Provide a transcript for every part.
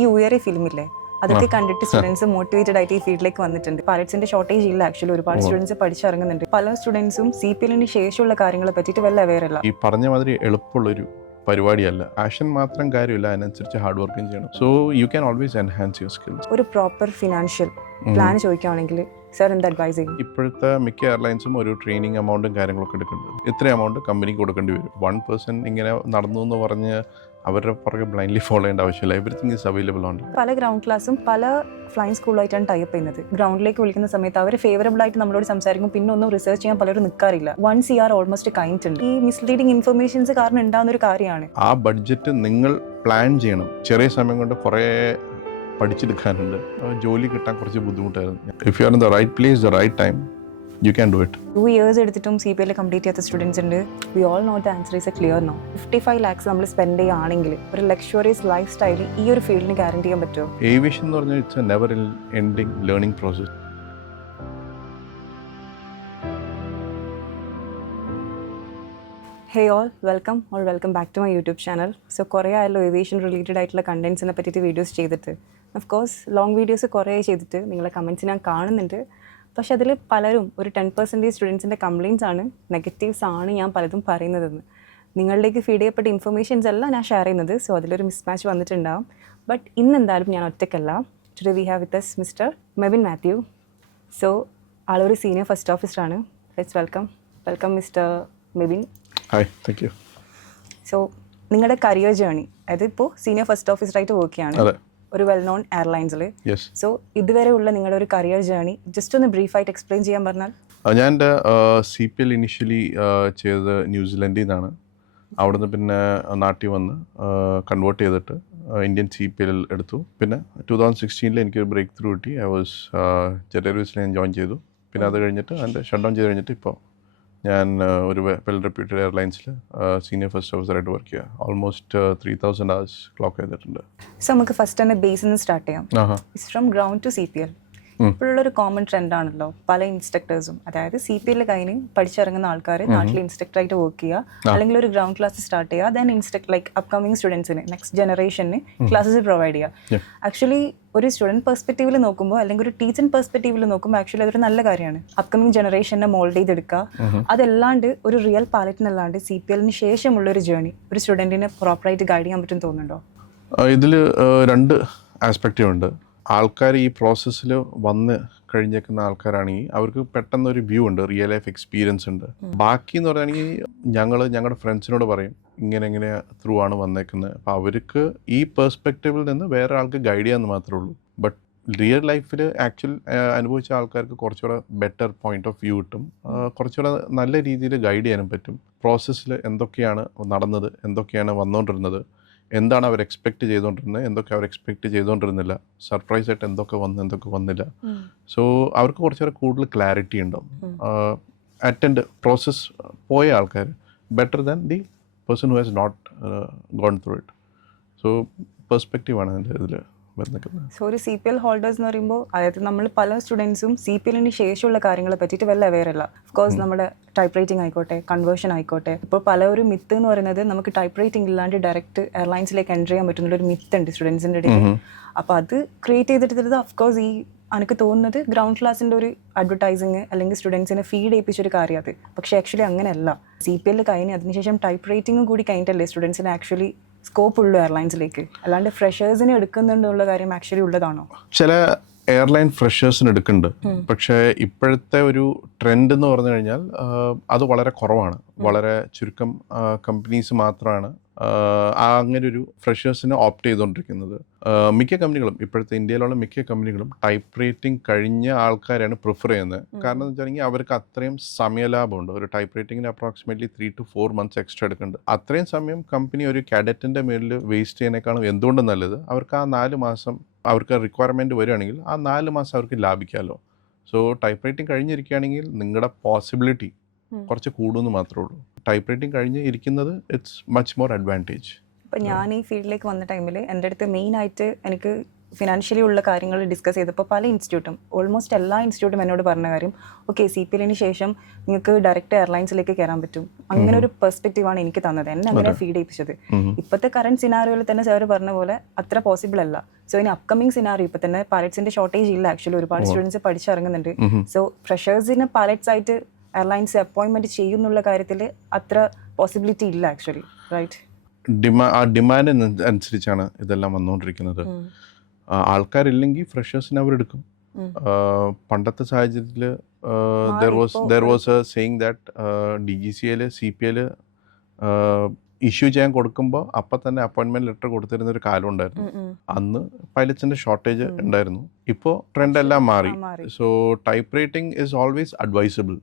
ഈ ഉയരെ ഫിലിമില്ലേ അതൊക്കെ കണ്ടിട്ട് സ്റ്റുഡൻസ് മോട്ടിവേറ്റഡ് ആയിട്ട് ഈ ഫീൽഡിലേക്ക് വന്നിട്ടുണ്ട്. പൈലറ്റ്സിന്റെ ഷോർട്ടേജ് ഇല്ല, ആക്ച്വലി ഒരുപാട് സ്റ്റുഡൻസ് പഠിച്ചിറങ്ങുന്നുണ്ട്. പല സ്റ്റുഡൻസും CPL ശേഷമുള്ള കാര്യങ്ങളെ പറ്റിയിട്ട് വല്ല അവെയർ അല്ല. ഈ പറഞ്ഞ മാതിരി എളുപ്പമുള്ളൊരു പരിപാടിയല്ല. പാഷൻ മാത്രം കാര്യമില്ല, അതിനനുസരിച്ച് ഹാർഡ് വർക്കും ചെയ്യണം. So you can always enhance your skills. ഒരു പ്രോപ്പർ ഫിനാൻഷ്യൽ പ്ലാൻ ചോദിക്കുകയാണെങ്കിൽ സർ എന്ത് അഡ്വൈസ് ചെയ്യും? ഇപ്പോഴത്തെ മിക്ക എയർലൈൻസും ഒരു ട്രെയിനിങ് എമൗണ്ടും കാര്യങ്ങളൊക്കെ എടുക്കുന്നുണ്ട്. ഇത്ര എമൗണ്ട് കമ്പനിക്ക് കൊടുക്കേണ്ടി വരും. 1% ഇങ്ങനെ നടന്നു എന്ന് പറഞ്ഞ് അവരുടെ പുറകെ ബ്ലൈൻഡ്ലി ഫോളോ ചെയ്യേണ്ട ആവശ്യമില്ല. Everything is available on. പല ഗ്രൗണ്ട് ക്ലാസ്സും പല ഫ്ലൈങ് സ്കൂളായിട്ടാണ് ടൈപ്പ് ചെയ്യുന്നത്. ഗ്രൗണ്ടിലേക്ക് വിളിക്കുന്ന സമയത്ത് അവർ ഫേവറബിൾ ആയിട്ട് നമ്മളോട് സംസാരിക്കും. പിന്നെ ഒന്നും റിസർച്ച് ചെയ്യാൻ പലരും നിൽക്കാറില്ല. 1 CR ഓൾമോസ്റ്റ് കഴിഞ്ഞിട്ടുണ്ട്. ഈ മിസ്ലീഡിങ് ഇൻഫർമേഷൻസ് കാരണം ഉണ്ടാകുന്ന ഒരു കാര്യമാണ്. ആ ബഡ്ജറ്റ് നിങ്ങൾ പ്ലാൻ ചെയ്യണം. ചെറിയ സമയം കൊണ്ട് കുറേ പഠിച്ചെടുക്കാനുണ്ട്. ജോലി കിട്ടാൻ കുറച്ച് ബുദ്ധിമുട്ടായിരുന്നു. If you are in the right place the right time you can do it. 2 years എടുത്തിട്ടും CPL കംപ്ലീറ്റ് ചെയ്യാത്ത സ്റ്റുഡൻസ് ഉണ്ട്. We all know the answer is a clear no. 55 lakhs നമ്മൾ സ്പെൻഡ് ചെയ്യുകയാണെങ്കിൽ ഒരു ലക്ഷറിയസ് ലൈഫ് സ്റ്റൈൽ ഈ ഒരു ഫീൽഡിന് guarantee ചെയ്യാൻ പറ്റുമോ? ഏവിയേഷൻ എന്ന് പറഞ്ഞാൽ it's a never ending learning process. Hey all, welcome back to my YouTube channel. So കുറേ ആയല്ലോ ഏവിയേഷൻ റിലേറ്റഡ് ആയിട്ടുള്ള കണ്ടൻസിനെ പറ്റിയിട്ട് വീഡിയോസ് ചെയ്തിട്ട്. ഓഫ് കോഴ്സ് ലോങ് വീഡിയോസ് കുറേ ചെയ്തിട്ട് നിങ്ങളെ കമൻറ്റ്സ് ഞാൻ കാണുന്നുണ്ട്. പക്ഷെ അതിൽ പലരും ഒരു 10% സ്റ്റുഡൻസിൻ്റെ കംപ്ലയിൻസ് ആണ്, നെഗറ്റീവ്സ് ആണ് ഞാൻ പലതും പറയുന്നതെന്ന്. നിങ്ങളിലേക്ക് ഫീഡ് ചെയ്യപ്പെട്ട ഇൻഫർമേഷൻസ് അല്ല ഞാൻ ഷെയർ ചെയ്യുന്നത്. സോ അതിലൊരു മിസ്മാച്ച് വന്നിട്ടുണ്ടാവും. ബട്ട് ഇന്ന് എന്തായാലും ഞാൻ ഒറ്റയ്ക്കല്ല. Today we have with us mister Mebin Mathew. So ആളൊരു സീനിയർ ഫസ്റ്റ് ഓഫീസറാണ്. Let's welcome mister Mebin. Hi, thank you. So നിങ്ങളുടെ കരിയർ ജേണി, അതായത് ഇപ്പോൾ സീനിയർ ഫസ്റ്റ് ഓഫീസറായിട്ട് വർക്ക് ചെയ്യാണ് ഒരു വെൽ നോൺ എയർലൈൻസിൽ. സോ ഇതുവരെയുള്ള നിങ്ങളുടെ ഒരു കരിയർ ജേണി ജസ്റ്റ് ഒന്ന് ബ്രീഫായിട്ട് എക്സ്പ്ലെയിൻ ചെയ്യാൻ പറഞ്ഞാൽ. ഞാൻ എൻ്റെ CPL ഇനിഷ്യലി ചെയ്തത് ന്യൂസിലൻഡിൽ നിന്നാണ്. അവിടുന്ന് പിന്നെ നാട്ടിൽ വന്ന് കൺവേർട്ട് ചെയ്തിട്ട് ഇന്ത്യൻ CPL എടുത്തു. പിന്നെ 2016 എനിക്കൊരു ബ്രേക്ക് ത്രൂ കിട്ടി. ഐ വാസ് ജെറ്റ് എയർവേസിൽ ഞാൻ ജോയിൻ ചെയ്തു. പിന്നെ അത് കഴിഞ്ഞിട്ട് അതിൻ്റെ ഷട്ട് ഡൗൺ ചെയ്ത് കഴിഞ്ഞിട്ട് ഇപ്പോൾ ഞാൻ ഒരു വെൽ റെപ്യൂട്ടഡ് എയർലൈൻസിൽ സീനിയർ ഫസ്റ്റ് ഓഫീസറായിട്ട് വർക്ക് ചെയ്യുക. ഓൾമോസ്റ്റ് 3000 hours ക്ലോക്ക് ചെയ്തിട്ടുണ്ട്. സോ നമുക്ക് ഫസ്റ്റ് തന്നെ ബേസിൽ നിന്ന് സ്റ്റാർട്ട് ചെയ്യാം. It's from ground to CPL. ഇപ്പോഴുള്ളൊരു കോമൺ ട്രെൻഡാണല്ലോ പല ഇൻസ്ട്രക്ടേഴ്സും, അതായത് CPL കഴിഞ്ഞ് പഠിച്ചിറങ്ങുന്ന ആൾക്കാർ നാട്ടിൽ ഇൻസ്ട്രക്ടറായിട്ട് വർക്ക് ചെയ്യുക, അല്ലെങ്കിൽ ഒരു ഗ്രൗണ്ട് ക്ലാസ് സ്റ്റാർട്ട് ചെയ്യുക, ദെൻ ഇൻസ്ട്രക്ട് ലൈക്ക് അപ്കമിങ് സ്റ്റുഡൻസിന് നെക്സ്റ്റ് ജനറേഷന് ക്ലാസ്സസ് പ്രൊവൈഡ് ചെയ്യുക. ആക്ച്വലി ഒരു സ്റ്റുഡൻറ് പെർസ്പെക്റ്റീവിൽ നോക്കുമ്പോൾ അല്ലെങ്കിൽ ഒരു ടീച്ചർ പെർസ്പെക്റ്റീവിൽ നോക്കുമ്പോൾ ആക്ച്വലി അതൊരു നല്ല കാര്യമാണ്. അപ്കമിങ് ജനറേഷനെ മോൾഡ് ചെയ്തെടുക്കുക. അതല്ലാണ്ട് ഒരു റിയൽ പാലറ്റിനല്ലാണ്ട് CPL ശേഷമുള്ള ഒരു ജേർണി ഒരു സ്റ്റുഡൻറ്റിനെ പ്രോപ്പറായിട്ട് ഗൈഡ് ചെയ്യാൻ പറ്റും തോന്നുന്നുണ്ടോ? ഇതിൽ രണ്ട് ആസ്പെക്റ്റീവ് ഉണ്ട്. ആൾക്കാർ ഈ പ്രോസസ്സിൽ വന്ന് കഴിഞ്ഞേക്കുന്ന ആൾക്കാരാണെങ്കിൽ അവർക്ക് പെട്ടെന്നൊരു വ്യൂ ഉണ്ട്, റിയൽ ലൈഫ് എക്സ്പീരിയൻസ് ഉണ്ട്. ബാക്കി എന്ന് പറയുകയാണെങ്കിൽ ഞങ്ങളുടെ ഫ്രണ്ട്സിനോട് പറയും ഇങ്ങനെ ത്രൂ ആണ് വന്നേക്കുന്നത്. അപ്പോൾ അവർക്ക് ഈ പെർസ്പെക്റ്റീവിൽ നിന്ന് വേറെ ആൾക്ക് ഗൈഡ് ചെയ്യാമെന്ന് മാത്രമേ ഉള്ളൂ. ബട്ട് റിയൽ ലൈഫിൽ അനുഭവിച്ച ആൾക്കാർക്ക് കുറച്ചുകൂടെ ബെറ്റർ പോയിന്റ് ഓഫ് വ്യൂ കിട്ടും. കുറച്ചുകൂടെ നല്ല രീതിയിൽ ഗൈഡ് ചെയ്യാനും പറ്റും. പ്രോസസ്സിൽ എന്തൊക്കെയാണ് നടന്നത്, എന്തൊക്കെയാണ് വന്നുകൊണ്ടിരുന്നത്, എന്താണ് അവർ എക്സ്പെക്റ്റ് ചെയ്തുകൊണ്ടിരുന്നത്, എന്തൊക്കെ അവർ എക്സ്പെക്റ്റ് ചെയ്തുകൊണ്ടിരുന്നില്ല, സർപ്രൈസ് ആയിട്ട് എന്തൊക്കെ വന്നു എന്തൊക്കെ വന്നില്ല. സോ അവർക്ക് കുറച്ചുകൂടെ കൂടുതൽ ക്ലാരിറ്റി ഉണ്ടാവും. അറ്റൻഡ് പ്രോസസ്സ് പോയ ആൾക്കാർ better than the person who has not gone through it. So പെർസ്പെക്റ്റീവാണ് എൻ്റെ ഇതിൽ വന്നിരിക്കുന്നത്. സോ ഒരു CPL ഹോൾഡേഴ്സ് എന്ന് പറയുമ്പോൾ അതായത് നമ്മൾ പല സ്റ്റുഡൻസും CPL ശേഷമുള്ള കാര്യങ്ങളെ പറ്റിയിട്ട് വല്ല അവെയർ അല്ല. ഓഫ്കോഴ്സ് നമ്മുടെ ടൈപ്പ് റൈറ്റിംഗ് ആയിക്കോട്ടെ, കൺവേർഷൻ ആയിക്കോട്ടെ. ഇപ്പോൾ പല ഒരു മിത്ത് എന്ന് പറയുന്നത് നമുക്ക് ടൈപ്പ് റൈറ്റിംഗ് ഇല്ലാണ്ട് ഡയറക്റ്റ് എയർലൈൻസിലേക്ക് എൻ്റർ ചെയ്യാൻ പറ്റുന്നൊരു മിത്ത് ഉണ്ട് സ്റ്റുഡൻസിൻ്റെ ഇടയിൽ. അപ്പോൾ അത് ക്രിയേറ്റ് ചെയ്തിട്ടുള്ളത് ഓഫ്കോഴ്സ് ഈ എനിക്ക് തോന്നുന്നത് ഗ്രൗണ്ട് ക്ലാസ്സിൻ്റെ ഒരു അഡ്വർടൈസിങ് അല്ലെങ്കിൽ സ്റ്റുഡൻസിനെ ഫീഡ് ചെയ്യിപ്പിച്ചൊരു കാര്യം അത്. പക്ഷേ ആക്ച്വലി അങ്ങനെയല്ല. CPL കഴിഞ്ഞ് അതിനുശേഷം ടൈപ്പ് റൈറ്റിംഗും കൂടി കഴിഞ്ഞിട്ടല്ലേ സ്റ്റുഡൻസിന് ആക്ച്വലി സ്കോപ്പ് ഉള്ളൂ എയർലൈൻസിലേക്ക്, അല്ലാണ്ട് ഫ്രഷേഴ്സിനെ എടുക്കുന്നുണ്ടുള്ള കാര്യം ആക്ച്വലി ഉള്ളതാണോ? ചില എയർലൈൻ ഫ്രഷേഴ്സിന് എടുക്കുന്നുണ്ട്. പക്ഷേ ഇപ്പോഴത്തെ ഒരു ട്രെൻഡ് എന്ന് പറഞ്ഞു കഴിഞ്ഞാൽ അത് വളരെ കുറവാണ്. വളരെ ചുരുക്കം കമ്പനീസ് മാത്രമാണ് അങ്ങനെ ഒരു ഫ്രഷേഴ്സിനെ ഓപ്റ്റ് ചെയ്തുകൊണ്ടിരിക്കുന്നത്. മിക്ക കമ്പനികളും ഇപ്പോഴത്തെ ഇന്ത്യയിലുള്ള മിക്ക കമ്പനികളും ടൈപ്പ് റൈറ്റിംഗ് കഴിഞ്ഞ ആൾക്കാരാണ് പ്രിഫർ ചെയ്യുന്നത്. കാരണം എന്ന് വെച്ചിട്ടുണ്ടെങ്കിൽ അവർക്ക് അത്രയും സമയലാഭമുണ്ട്. ഒരു ടൈപ്പ് റൈറ്റിങ്ങിന് അപ്രോക്സിമേറ്റ്ലി 3 to 4 months എക്സ്ട്രാ എടുക്കുന്നുണ്ട്. അത്രയും സമയം കമ്പനി ഒരു കാഡറ്റിൻ്റെ മേലിൽ വേസ്റ്റ് ചെയ്യുന്നതിനേക്കാളും എന്തുകൊണ്ടും നല്ലത് അവർക്ക് ആ 4 മാസം അവർക്ക് റിക്വയർമെൻറ്റ് വരികയാണെങ്കിൽ ആ 4 മാസം അവർക്ക് ലാഭിക്കാമല്ലോ. സോ ടൈപ്പ് റൈറ്റിംഗ് കഴിഞ്ഞിരിക്കുകയാണെങ്കിൽ നിങ്ങളുടെ പോസിബിലിറ്റി കുറച്ച് കൂടുമെന്ന് മാത്രമേ ഉള്ളൂ. ടൈപ്പ് റൈറ്റിംഗ് കഴിഞ്ഞ് ഇരിക്കുന്നത് ഇറ്റ്സ് മച്ച് മോർ അഡ്വാൻറ്റേജ്. അപ്പോൾ ഞാൻ ഈ ഫീൽഡിലേക്ക് വന്ന ടൈമിൽ എൻ്റെ അടുത്ത് മെയിനായിട്ട് എനിക്ക് ഫിനാൻഷ്യലി ഉള്ള കാര്യങ്ങൾ ഡിസ്കസ് ചെയ്തപ്പോൾ പല ഇൻസ്റ്റിറ്റ്യൂട്ടും ഓൾമോസ്റ്റ് എല്ലാ ഇൻസ്റ്റിറ്റ്യൂട്ടും എന്നോട് പറഞ്ഞ കാര്യം ഓക്കെ CPLന് ശേഷം നിങ്ങൾക്ക് ഡയറക്റ്റ് എയർലൈൻസിലേക്ക് കയറാൻ പറ്റും. അങ്ങനെ ഒരു പെർസ്പെക്റ്റീവാണ് എനിക്ക് തന്നത്, എന്നെ അങ്ങനെ ഫീഡ് ചെയ്യിപ്പിച്ചത്. ഇപ്പോഴത്തെ കറണ്ട് സിനാറിയോയിൽ തന്നെ സാർ പറഞ്ഞ പോലെ അത്ര പോസിബിൾ അല്ല. സോ ഇനി അപ്കമിങ് സിനാറിയോ ഇപ്പം തന്നെ പൈലറ്റ്സിന്റെ ഷോർട്ടേജ് ഇല്ല ആക്ച്വലി, ഒരുപാട് സ്റ്റുഡൻസ് പഠിച്ചിറങ്ങുന്നുണ്ട്. സോ ഫ്രഷേഴ്സിന് പൈലറ്റ്സ് ആയിട്ട് എയർലൈൻസ് അപ്പോയിൻമെന്റ് ചെയ്യുന്നുള്ള കാര്യത്തിൽ അത്ര പോസിബിലിറ്റി ഇല്ല ആക്ച്വലി, റൈറ്റ്? ആ ഡിമാൻഡ് അനുസരിച്ചാണ് ഇതെല്ലാം വന്നുകൊണ്ടിരിക്കുന്നത്. ആൾക്കാരില്ലെങ്കിൽ ഫ്രഷേഴ്സിനെ അവരെടുക്കും. പണ്ടത്തെ സാഹചര്യത്തിൽ there was A saying that DGCA CPL issue ചെയ്യാൻ കൊടുക്കുമ്പോൾ അപ്പം തന്നെ അപ്പോയിൻമെന്റ് ലെറ്റർ കൊടുത്തിരുന്ന ഒരു കാലം ഉണ്ടായിരുന്നു. അന്ന് പൈലറ്റ്സിന്റെ ഷോർട്ടേജ് ഉണ്ടായിരുന്നു. ഇപ്പോൾ ട്രെൻഡ് എല്ലാം മാറി. So type writing is always advisable.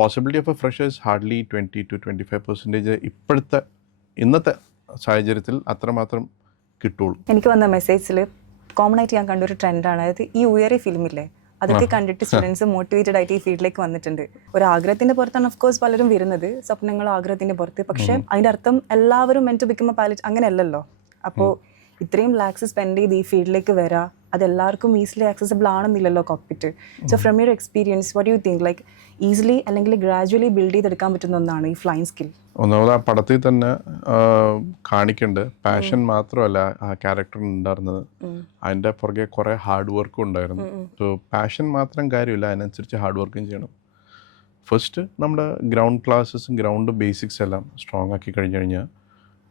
Possibility of A freshers hardly 20 to 25% ഇന്നത്തെ സാഹചര്യത്തിൽ അത്രമാത്രം കിട്ടുള്ളൂ. എനിക്ക് വന്ന മെസ്സേജിൽ കോമൺ ആയിട്ട് ഞാൻ കണ്ടൊരു ട്രെൻഡാണ്, അതായത് ഈ ഉയരെ ഫിലിമില്ലേ അതൊക്കെ കണ്ടിട്ട് സ്റ്റുഡൻസ് മോട്ടിവേറ്റഡ് ആയിട്ട് ഈ ഫീൽഡിലേക്ക് വന്നിട്ടുണ്ട്. ഒരു ആഗ്രഹത്തിന്റെ പുറത്താണ് ഓഫ് കോഴ്സ് പലരും വരുന്നത്, സ്വപ്നങ്ങൾ ആഗ്രഹത്തിന്റെ പുറത്ത്. പക്ഷെ അതിന്റെ അർത്ഥം എല്ലാവരും മെന്റ് ടു ബിക്കം എ പൈലറ്റ് അങ്ങനെയല്ലല്ലോ. അപ്പോൾ ഇത്രയും ലാക്സ് സ്പെൻഡ് ചെയ്ത് ഈ ഫീൽഡിലേക്ക് വരാം, അതെല്ലാവർക്കും ഈസിലി ആക്സസിബിൾ ആണെന്നില്ലല്ലോ cockpit. So from your experience what you think, like easily അല്ലെങ്കിൽ ഗ്രാജുവലി ബിൽഡ് ചെയ്തെടുക്കാൻ പറ്റുന്ന ഒന്നാണ് ഈ ഫ്ലൈങ് സ്കിൽ? ഒന്നാമത് ആ പടത്തിൽ തന്നെ കാണിക്കേണ്ടത് പാഷൻ മാത്രമല്ല ആ ക്യാരക്ടറിന് ഉണ്ടായിരുന്നത്, അതിൻ്റെ പുറകെ കുറേ ഹാർഡ് വർക്കും ഉണ്ടായിരുന്നു. സോ പാഷൻ മാത്രം കാര്യമില്ല, അതിനനുസരിച്ച് ഹാർഡ് വർക്കും ചെയ്യണം. ഫസ്റ്റ് നമ്മുടെ ഗ്രൗണ്ട് ക്ലാസ്സസും ഗ്രൗണ്ട് ബേസിക്സ് എല്ലാം സ്ട്രോങ് ആക്കി കഴിഞ്ഞ് കഴിഞ്ഞാൽ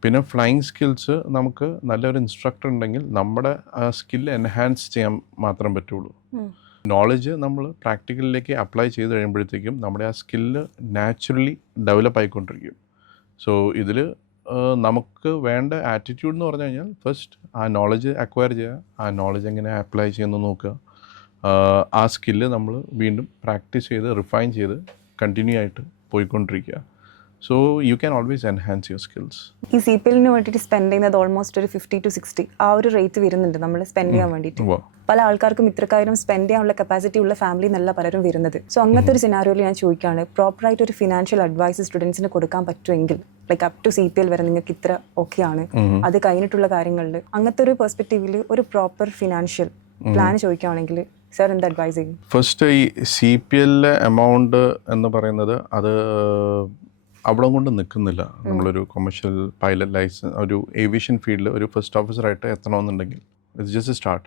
പിന്നെ ഫ്ലൈയിങ് സ്കിൽസ് നമുക്ക് നല്ലൊരു ഇൻസ്ട്രക്ടർ ഉണ്ടെങ്കിൽ നമ്മുടെ സ്കിൽ എൻഹാൻസ് ചെയ്യാൻ മാത്രം പറ്റുള്ളൂ. നോളജ് നമ്മൾ പ്രാക്ടിക്കലിലേക്ക് അപ്ലൈ ചെയ്ത് കഴിയുമ്പോഴത്തേക്കും നമ്മുടെ ആ സ്കില്ല് നാച്ചുറലി ഡെവലപ്പ് ആയിക്കൊണ്ടിരിക്കും. സോ ഇതിൽ നമുക്ക് വേണ്ട ആറ്റിറ്റ്യൂഡ് എന്ന് പറഞ്ഞു കഴിഞ്ഞാൽ ഫസ്റ്റ് ആ നോളജ് അക്വയർ ചെയ്യുക, ആ നോളജ് എങ്ങനെ അപ്ലൈ ചെയ്യുന്നു നോക്കുക, ആ സ്കില്ല് നമ്മൾ വീണ്ടും പ്രാക്ടീസ് ചെയ്ത് റിഫൈൻ ചെയ്ത് കണ്ടിന്യൂ ആയിട്ട് പോയിക്കൊണ്ടിരിക്കുക. So you can always enhance your skills. ഈ CPLന് വേണ്ടിയിട്ട് സ്പെൻഡ് ചെയ്യുന്നത് ഓൾമോസ്റ്റ് ഒരു 50 to 60 ആ ഒരു റേറ്റ് വരുന്നുണ്ട് നമ്മൾ സ്പെൻഡ് ചെയ്യാൻ വേണ്ടിയിട്ട്. പല ആൾക്കാർക്കും ഇത്രക്കാര്യം സ്പെൻഡ് ചെയ്യാനുള്ള കപ്പാസിറ്റി ഉള്ള ഫാമിലി എന്നല്ല പലരും വരുന്നത്. സോ അങ്ങനത്തെ ഒരു സിനാരിയോയിൽ ഞാൻ ചോദിക്കുകയാണ്, പ്രോപ്പറായിട്ട് ഒരു ഫിനാൻഷ്യൽ അഡ്വൈസ് സ്റ്റുഡൻസിന് കൊടുക്കാൻ പറ്റുമെങ്കിൽ ലൈക്ക് അപ് ടു CPL വരെ നിങ്ങൾക്ക് ഇത്ര ഓക്കെ ആണ്, അത് കഴിഞ്ഞിട്ടുള്ള കാര്യങ്ങളിൽ അങ്ങനത്തെ ഒരു പെർസ്പെക്റ്റീവിൽ ഒരു പ്രോപ്പർ ഫിനാൻഷ്യൽ പ്ലാൻ ചോദിക്കുകയാണെങ്കിൽ സാർ എന്ത് അഡ്വൈസ് ചെയ്യും? ഫസ്റ്റ് ഈ CPL എമൗണ്ട് എന്ന് പറയുന്നത് അത് അവിടെ കൊണ്ട് നിൽക്കുന്നില്ല. നമ്മളൊരു കൊമേഴ്ഷ്യൽ പൈലറ്റ് ലൈസൻസ് ഒരു ഏവിയേഷൻ ഫീൽഡിൽ ഒരു ഫസ്റ്റ് ഓഫീസറായിട്ട് എത്തണമെന്നുണ്ടെങ്കിൽ it's just a start.